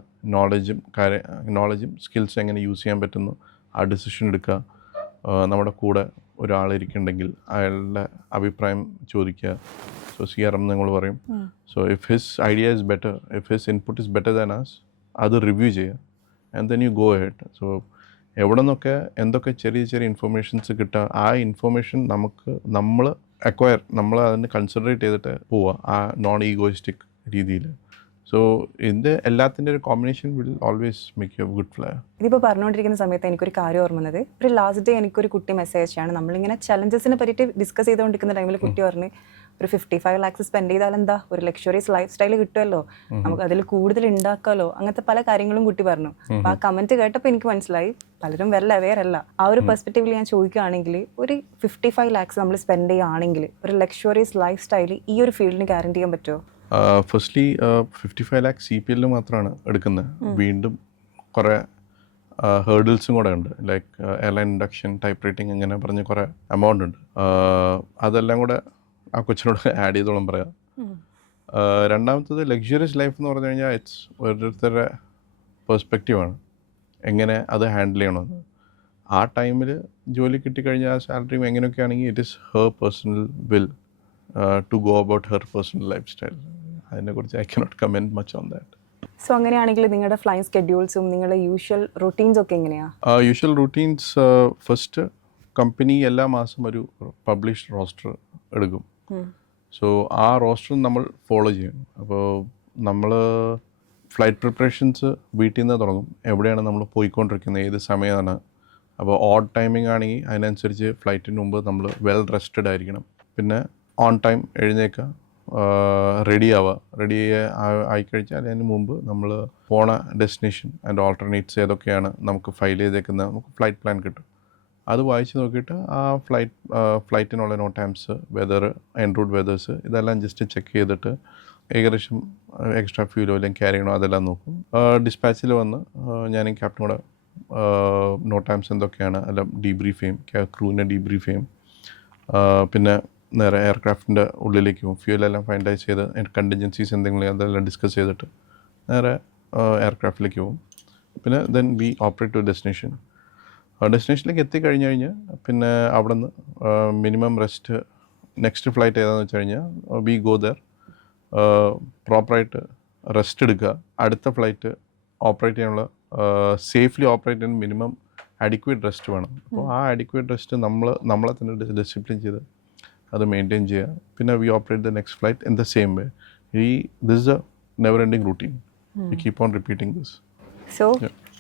നോളജും skills എങ്ങനെ use ചെയ്യാൻ പറ്റുന്നു, ആ ഡിസിഷൻ എടുക്കുക. നമ്മുടെ കൂടെ ഒരാളിരിക്കുന്നുണ്ടെങ്കിൽ അയാളുടെ അഭിപ്രായം ചോദിക്കുക. സോ CRM നിങ്ങൾ പറയും. So if his idea is better, if his input is better than us, അത് റിവ്യൂ ചെയ്യുക. And then you go head. So എവിടെ നിന്നൊക്കെ എന്തൊക്കെ ചെറിയ ഇൻഫർമേഷൻസ് കിട്ടുക, ആ ഇൻഫർമേഷൻ നമ്മൾ അതിന് കൺസിഡറേറ്റ് ചെയ്തിട്ട് പോവുക ആ നോൺ ഈഗോയിസ്റ്റിക് രീതിയിൽ. സോ ഇതിൻ്റെ എല്ലാത്തിൻ്റെ ഒരു combination will always make you good flyer. ഇതിപ്പോൾ പറഞ്ഞുകൊണ്ടിരിക്കുന്ന സമയത്ത് എനിക്കൊരു കാര്യം ഓർമ്മ വന്നത്, ഒരു ലാസ്റ്റ് ഡേ എനിക്കൊരു കുട്ടി മെസ്സേജ് ആണ്. നമ്മളിങ്ങനെ ചലഞ്ചസിനെ പറ്റിയിട്ട് ഡിസ്കസ് ചെയ്തുകൊണ്ടിരിക്കുന്ന ടൈമിൽ കുട്ടി പറഞ്ഞ് ഒരു 55 lakhs സ്പെൻഡ് ചെയ്താൽ എന്താ, ഒരു ലക്ഷറീസ് ലൈഫ് സ്റ്റൈൽ കിട്ടുമല്ലോ, നമുക്ക് അതിൽ കൂടുതൽ ഉണ്ടാക്കാമല്ലോ, അങ്ങനത്തെ പല കാര്യങ്ങളും കുട്ടി പറഞ്ഞു. അപ്പോൾ ആ കമൻറ്റ് കേട്ടപ്പോൾ എനിക്ക് മനസ്സിലായി പലരും വെൽ അവെയർ അല്ല. ആ ഒരു പെർസ്പെക്റ്റീവിൽ ഞാൻ ചോദിക്കുകയാണെങ്കിൽ ഒരു 55 lakhs നമ്മൾ സ്പെൻഡ് ചെയ്യുകയാണെങ്കിൽ ഒരു ലക്ഷറീസ് ലൈഫ് സ്റ്റൈൽ ഈ ഒരു ഫീൽഡിന് ഗ്യാരണ്ടി ചെയ്യാൻ പറ്റുമോ? ഫസ്റ്റ്ലി 55 lakhs CPL മാത്രമാണ് എടുക്കുന്നത്. വീണ്ടും കുറേ ഹേർഡിൽസും കൂടെ ഉണ്ട്. Like airline induction, type writing, അങ്ങനെ പറഞ്ഞ് കുറേ എമൗണ്ട് ഉണ്ട്. അതെല്ലാം കൂടെ ആ കൊച്ചിനോട് ആഡ് ചെയ്തോളം പറയാം. രണ്ടാമത്തത് ലക്ഷറിയസ് ലൈഫ് എന്ന് പറഞ്ഞു കഴിഞ്ഞാൽ ഇറ്റ്സ് ഓരോരുത്തരുടെ പെർസ്പെക്റ്റീവാണ് എങ്ങനെ അത് ഹാൻഡിൽ ചെയ്യണമെന്ന്. ആ ടൈമിൽ ജോലി കിട്ടിക്കഴിഞ്ഞാൽ ആ സാലറിയും എങ്ങനെയൊക്കെ ആണെങ്കിൽ it is her personal will to go about her personal lifestyle. അതിനെക്കുറിച്ച് I cannot comment much on that. So അങ്ങനെയാണെങ്കിൽ നിങ്ങളുടെ ഫ്ലൈങ് സ്കെഡ്യൂൾസും നിങ്ങളുടെ യൂഷ്വൽ റൂട്ടീൻസ് ഒക്കെ എങ്ങനെയാണ്? യൂഷ്വൽ റൂട്ടീൻസ്, ഫസ്റ്റ് കമ്പനി എല്ലാ മാസം ഒരു പബ്ലിഷ്ഡ് റോസ്റ്റർ എടുക്കും. സോ ആ റോസ്റ്റർ നമ്മൾ ഫോളോ ചെയ്യും. അപ്പോൾ നമ്മൾ ഫ്ലൈറ്റ് പ്രിപ്പറേഷൻസ് വീട്ടിൽ നിന്ന് തുടങ്ങും. എവിടെയാണ് നമ്മൾ പോയിക്കൊണ്ടിരിക്കുന്നത്, ഏത് സമയമാണ്. അപ്പോൾ ഓഡ് ടൈമിംഗ് ആണെങ്കിൽ അതിനനുസരിച്ച് ഫ്ലൈറ്റിന് മുമ്പ് നമ്മൾ വെൽ റെസ്റ്റഡ് ആയിരിക്കണം. പിന്നെ ഓൺ ടൈം എഴുന്നേൽക്കുക, റെഡി ആയിക്കഴിച്ചാൽ അതിന് മുമ്പ് നമ്മൾ പോണ ഡെസ്റ്റിനേഷൻ ആൻഡ് ഓൾട്ടർനേറ്റ്സ് ഏതൊക്കെയാണ് നമുക്ക് ഫയൽ ചെയ്തേക്കുന്നത്, നമുക്ക് ഫ്ലൈറ്റ് പ്ലാൻ കിട്ടും. അത് വായിച്ച് നോക്കിയിട്ട് ആ ഫ്ലൈറ്റിനുള്ള NOTAMs, weather, en route weathers, ഇതെല്ലാം ജസ്റ്റ് ചെക്ക് ചെയ്തിട്ട് ഏകദേശം എക്സ്ട്രാ ഫ്യൂലോ അല്ലെങ്കിൽ ക്യാരി ചെയ്യണോ അതെല്ലാം നോക്കും. ഡിസ്പാച്ചിൽ വന്ന് ഞാൻ ക്യാപ്റ്റനോട് നോ ടൈംസ് എന്തൊക്കെയാണ് എല്ലാം ഡീബ്രീഫ് ചെയ്യും, ക്രൂവിനെ ഡീബ്രീഫ് ചെയ്യും. പിന്നെ നേരെ എയർക്രാഫ്റ്റിൻ്റെ ഉള്ളിലേക്ക് പോകും. ഫ്യൂലെല്ലാം ഫൈനലൈസ് ചെയ്ത് കണ്ടിൻജൻസീസ് എന്തെങ്കിലും അതെല്ലാം ഡിസ്കസ് ചെയ്തിട്ട് നേരെ എയർക്രാഫ്റ്റിലേക്ക് പോകും. പിന്നെ then we operate to destination. ഡെസ്റ്റിനേഷനിലേക്ക് എത്തിക്കഴിഞ്ഞ് കഴിഞ്ഞാൽ പിന്നെ അവിടെ നിന്ന് മിനിമം റെസ്റ്റ്, നെക്സ്റ്റ് ഫ്ലൈറ്റ് ഏതാണെന്ന് വെച്ച് കഴിഞ്ഞാൽ വി ഗോ ദർ, പ്രോപ്പറായിട്ട് റെസ്റ്റ് എടുക്കുക. അടുത്ത ഫ്ലൈറ്റ് ഓപ്പറേറ്റ് ചെയ്യാനുള്ള സേഫ്ലി ഓപ്പറേറ്റ് ചെയ്യാൻ മിനിമം അഡിക്വേറ്റ് റെസ്റ്റ് വേണം. അപ്പോൾ ആ അഡിക്വേറ്റ് റെസ്റ്റ് നമ്മളെ തന്നെ ഡിസിപ്ലിൻ ചെയ്ത് അത് മെയിൻറ്റെയിൻ ചെയ്യുക. പിന്നെ we operate the next flight in the same way. This is a never ending routine. We keep on repeating this. So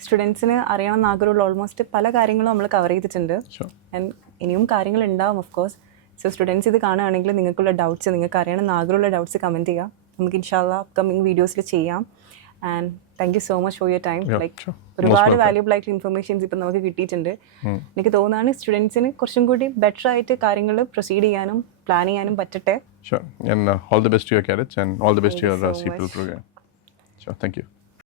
സ്റ്റുഡൻസിന് അറിയണമെന്ന് ആഗ്രഹമുള്ള ഓൾമോസ്റ്റ് പല കാര്യങ്ങളും നമ്മൾ കവർ ചെയ്തിട്ടുണ്ട്. ആൻഡ് ഇനിയും കാര്യങ്ങൾ ഉണ്ടാവും ഓഫ് കോഴ്സ്. സോ സ്റ്റുഡൻസ് ഇത് കാണുകയാണെങ്കിൽ നിങ്ങൾക്കുള്ള ഡൗട്ട്സ്, നിങ്ങൾക്ക് അറിയണമെന്ന് ആഗ്രഹമുള്ള ഡൗട്ട്സ് കമൻറ്റ് ചെയ്യാം. നമുക്ക് ഇൻഷാല്ലാ അപ്കമിങ് വീഡിയോസിൽ ചെയ്യാം. And thank you so much for your time. Like ഒരുപാട് വാല്യുബിൾ ആയിട്ടുള്ള ഇൻഫർമേഷൻസ് ഇപ്പം നമുക്ക് കിട്ടിയിട്ടുണ്ട്. എനിക്ക് തോന്നുകയാണ് സ്റ്റുഡൻസിന് കുറച്ചും കൂടി ബെറ്റർ ആയിട്ട് കാര്യങ്ങൾ പ്രൊസീഡ് ചെയ്യാനും പ്ലാൻ ചെയ്യാനും പറ്റട്ടെ. Sure. And all the best to your cadets and all the best to your CPL program. Sure. Thank you.